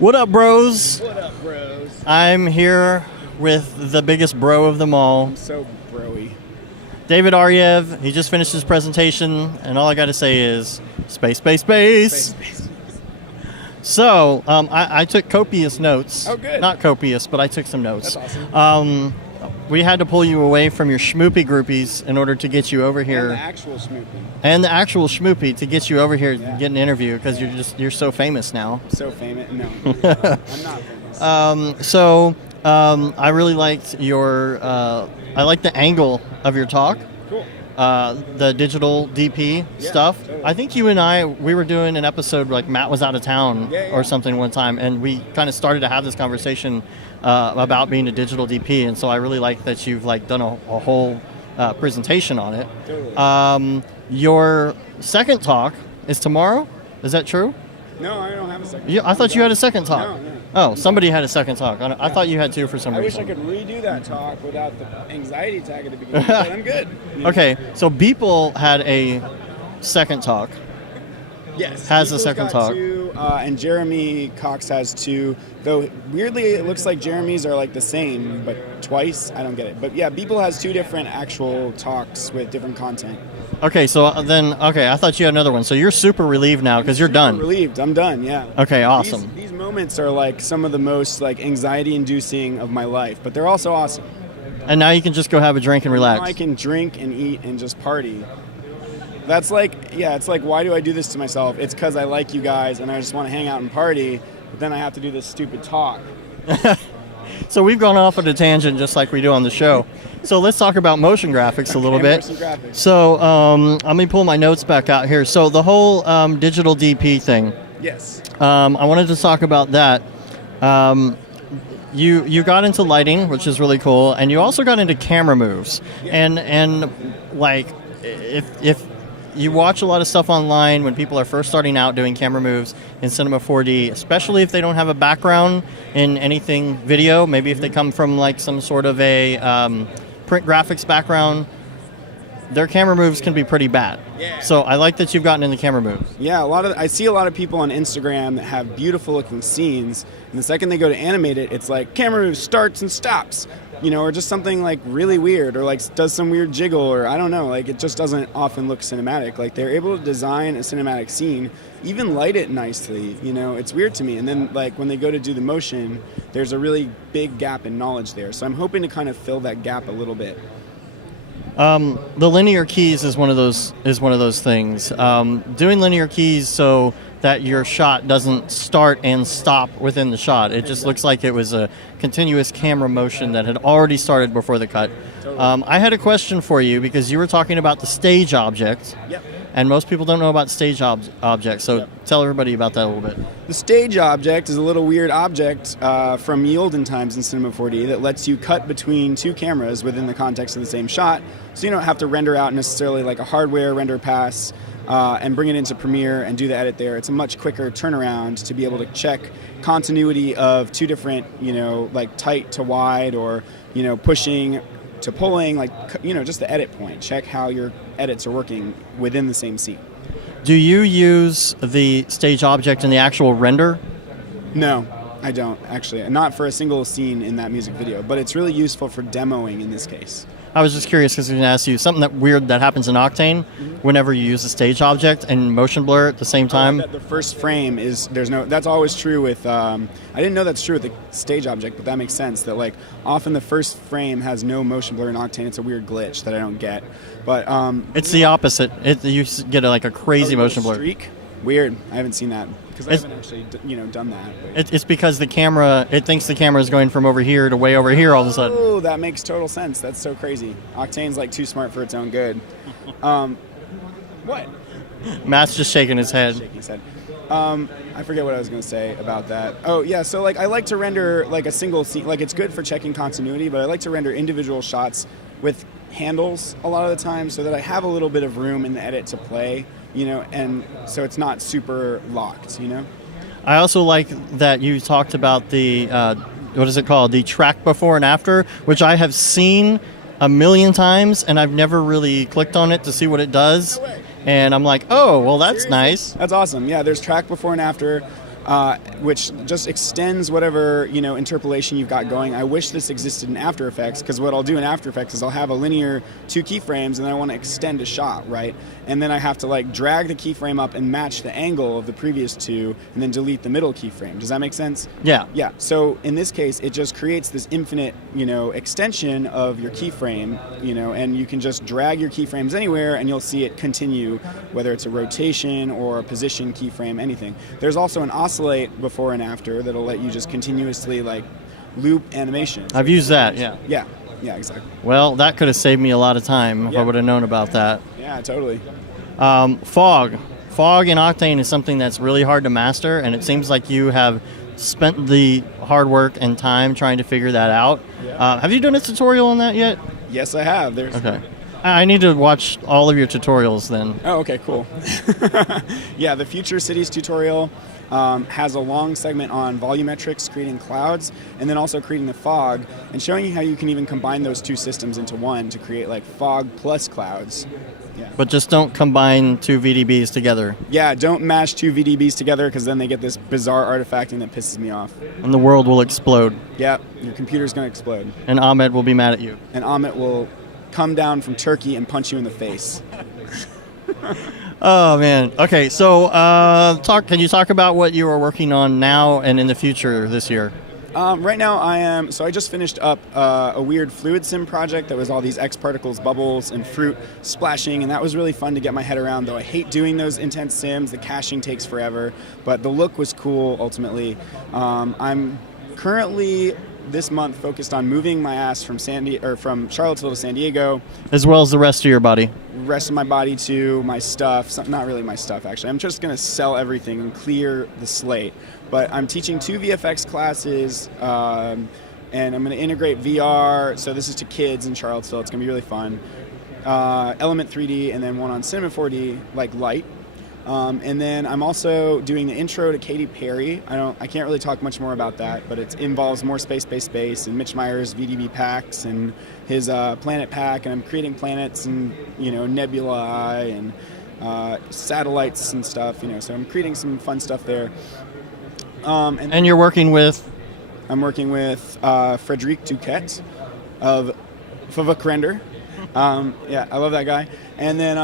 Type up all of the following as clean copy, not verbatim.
What up, bros? What up, bros? I'm here with the biggest bro of them all, I'm so broy. David Ariew. He just finished his presentation, and all I got to say is space, space, space. Space. So, I took copious notes. Oh, good. Not copious, but I took some notes. That's awesome. We had to pull you away from your schmoopy groupies in order to get you over here. And the actual Snoopy. And the actual schmoopy to get you over here Yeah. to get an interview because you're so famous now. So famous. No, I'm not famous. I really liked your I like the angle of your talk. Cool. The digital DP stuff. totally. I think you and we were doing an episode like Matt was out of town or something one time, and we kind of started to have this conversation about being a digital DP, and so I really like that you've like done a whole presentation on it. Totally. Your second talk is tomorrow. Is that true? No, I don't have a second. I thought you had a second talk. No. Oh, somebody had a second talk. I thought you had two for some I wish reason. I could redo that talk without the anxiety attack at the beginning, but I'm good. Okay, so Beeple had a second talk. Yes. Has a Beeple's second got talk. Two, and Jeremy Cox has two. Though weirdly, it looks like Jeremy's are like the same, but twice. I don't get it. But yeah, Beeple has two different actual talks with different content. Okay, so I thought you had another one. So you're super relieved now because you're done. Relieved. I'm done. Yeah. Okay, awesome. These moments are like some of the most like anxiety-inducing of my life, but they're also awesome. And now you can just go have a drink and relax. Now I can drink and eat and just party. That's like, it's like, why do I do this to myself? It's because I like you guys and I just want to hang out and party, but then I have to do this stupid talk. So we've gone off on a tangent just like we do on the show. So let's talk about motion graphics a little bit. Motion graphics. So let me pull my notes back out here. So the whole digital DP thing. Yes. I wanted to talk about that. You got into lighting, which is really cool, and you also got into camera moves. Yeah. And like if you watch a lot of stuff online when people are first starting out doing camera moves in Cinema 4D, especially if they don't have a background in anything video, maybe if they come from like some sort of a print graphics background, their camera moves can be pretty bad. Yeah. So I like that you've gotten into camera moves. Yeah, I see a lot of people on Instagram that have beautiful looking scenes, and the second they go to animate it, it's like camera move starts and stops, or just something like really weird, or like does some weird jiggle, or I don't know, like it just doesn't often look cinematic. Like they're able to design a cinematic scene, even light it nicely, it's weird to me. And then like when they go to do the motion, there's a really big gap in knowledge there. So I'm hoping to kind of fill that gap a little bit. The linear keys is one of those things. Doing linear keys so that your shot doesn't start and stop within the shot. It just looks like it was a continuous camera motion that had already started before the cut. Totally. I had a question for you because you were talking about the stage object. Yep. And most people don't know about stage objects, so tell everybody about that a little bit. The stage object is a little weird object from ye olden times in Cinema 4D that lets you cut between two cameras within the context of the same shot, so you don't have to render out necessarily like a hardware render pass and bring it into Premiere and do the edit there. It's a much quicker turnaround to be able to check continuity of two different, like tight to wide or, pushing to pulling, like, just the edit point. Check how your edits are working within the same scene. Do you use the stage object in the actual render? No, I don't, actually. Not for a single scene in that music video, but it's really useful for demoing in this case. I was just curious because I was going to ask you something weird that happens in Octane whenever you use a stage object and motion blur at the same time. The first frame is, that's always true with, I didn't know that's true with the stage object, but that makes sense that like often the first frame has no motion blur in Octane. It's a weird glitch that I don't get. But it's the opposite. You get like a crazy motion blur. Streak? Weird. I haven't seen that because I haven't actually done that. It's because the camera, it thinks the camera is going from over here to way over here all of a sudden. Oh, that makes total sense. That's so crazy. Octane's like too smart for its own good. What? Matt's just shaking his head. I forget what I was going to say about that. Oh, yeah, so like I like to render like a single scene. Like it's good for checking continuity, but I like to render individual shots with handles a lot of the time so that I have a little bit of room in the edit to play, and so it's not super locked, I also like that you talked about the, what is it called? The track before and after, which I have seen a million times and I've never really clicked on it to see what it does. No way. And I'm like, oh, well, that's Seriously? nice. That's awesome. Yeah, there's track before and after. which just extends whatever interpolation you've got going. I wish this existed in After Effects, because what I'll do in After Effects is I'll have a linear 2 keyframes, and then I want to extend a shot, right? And then I have to like drag the keyframe up and match the angle of the previous 2, and then delete the middle keyframe. Does that make sense? Yeah. Yeah. So in this case, it just creates this infinite, extension of your keyframe, and you can just drag your keyframes anywhere, and you'll see it continue, whether it's a rotation or a position keyframe, anything. There's also an oscillate before and after that'll let you just continuously like loop animation. I've used that, yeah. Yeah, exactly. Well, that could have saved me a lot of time if I would have known about that. Yeah, totally. Fog. Fog in Octane is something that's really hard to master, and it seems like you have spent the hard work and time trying to figure that out. Yeah. Have you done a tutorial on that yet? Yes, I have. Okay. I need to watch all of your tutorials then. Oh, okay, cool. Yeah, the Future Cities tutorial has a long segment on volumetrics, creating clouds, and then also creating the fog, and showing you how you can even combine those 2 systems into one to create like fog plus clouds. Yeah. But just don't combine 2 VDBs together. Yeah, don't mash 2 VDBs together, because then they get this bizarre artifacting that pisses me off. And the world will explode. Yeah, your computer's going to explode. And Ahmed will be mad at you. And Ahmed will come down from Turkey and punch you in the face. Oh, man. Okay, so can you talk about what you are working on now and in the future this year? Right now I just finished up a weird fluid sim project that was all these X particles, bubbles, and fruit splashing, and that was really fun to get my head around, though I hate doing those intense sims. The caching takes forever, but the look was cool ultimately. I'm currently this month focused on moving my ass from Charlottesville to San Diego. As well as the rest of your body. Rest of my body too, my stuff, not really my stuff actually. I'm just going to sell everything and clear the slate. But I'm teaching 2 VFX classes, and I'm going to integrate VR. So this is to kids in Charlottesville. It's going to be really fun. Element 3D, and then one on Cinema 4D, like light. And then I'm also doing the intro to Katy Perry. I can't really talk much more about that, but it involves more space, and Mitch Meyer's VDB packs and his planet pack, and I'm creating planets and nebulae and satellites and stuff. So I'm creating some fun stuff there. And you're working with? I'm working with Frédéric Duquette of Favok Render. Yeah, I love that guy. And then,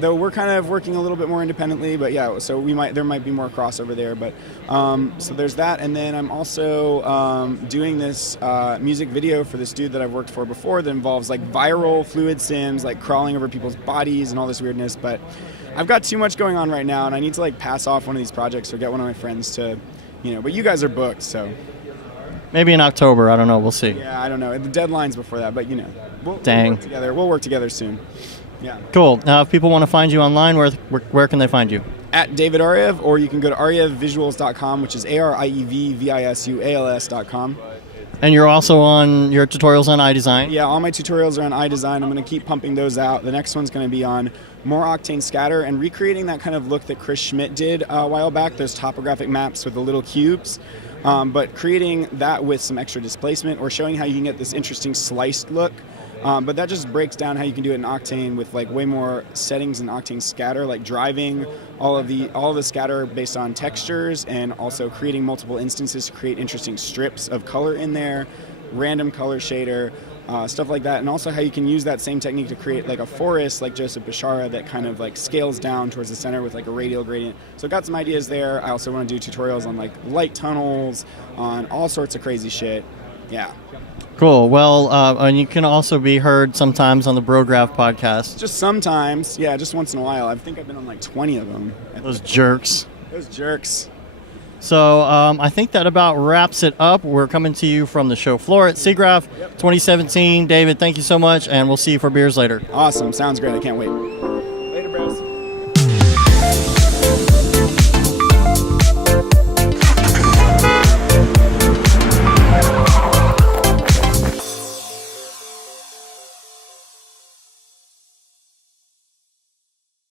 though we're kind of working a little bit more independently, but yeah, so there might be more crossover there. But so there's that, and then I'm also doing this music video for this dude that I've worked for before that involves like viral fluid sims, like crawling over people's bodies and all this weirdness. But I've got too much going on right now, and I need to like pass off one of these projects or get one of my friends to, But you guys are booked, so. Maybe in October. I don't know. We'll see. Yeah, I don't know. The deadline's before that, but we'll work together. We'll work together soon. Yeah. Cool. Now, if people want to find you online, where can they find you? At David Ariew, or you can go to arievvisuals.com, which is ARIEVVISUALS.com. And you're also on your tutorials on iDesign? Yeah, all my tutorials are on iDesign. I'm going to keep pumping those out. The next one's going to be on more Octane scatter and recreating that kind of look that Chris Schmidt did a while back, those topographic maps with the little cubes. But creating that with some extra displacement, or showing how you can get this interesting sliced look. But that just breaks down how you can do it in Octane with like way more settings in Octane scatter, like driving all of the scatter based on textures, and also creating multiple instances to create interesting strips of color in there, random color shader, stuff like that. And also how you can use that same technique to create like a forest like Joseph Bishara that kind of like scales down towards the center with like a radial gradient. So I've got some ideas there. I also want to do tutorials on like light tunnels, on all sorts of crazy shit. Yeah. Cool. Well, and you can also be heard sometimes on the Brograph podcast. Just sometimes. Yeah, just once in a while. I think I've been on like 20 of them. Those jerks. Those jerks. So I think that about wraps it up. We're coming to you from the show floor at Siggraph 2017. David, thank you so much, and we'll see you for beers later. Awesome. Sounds great. I can't wait.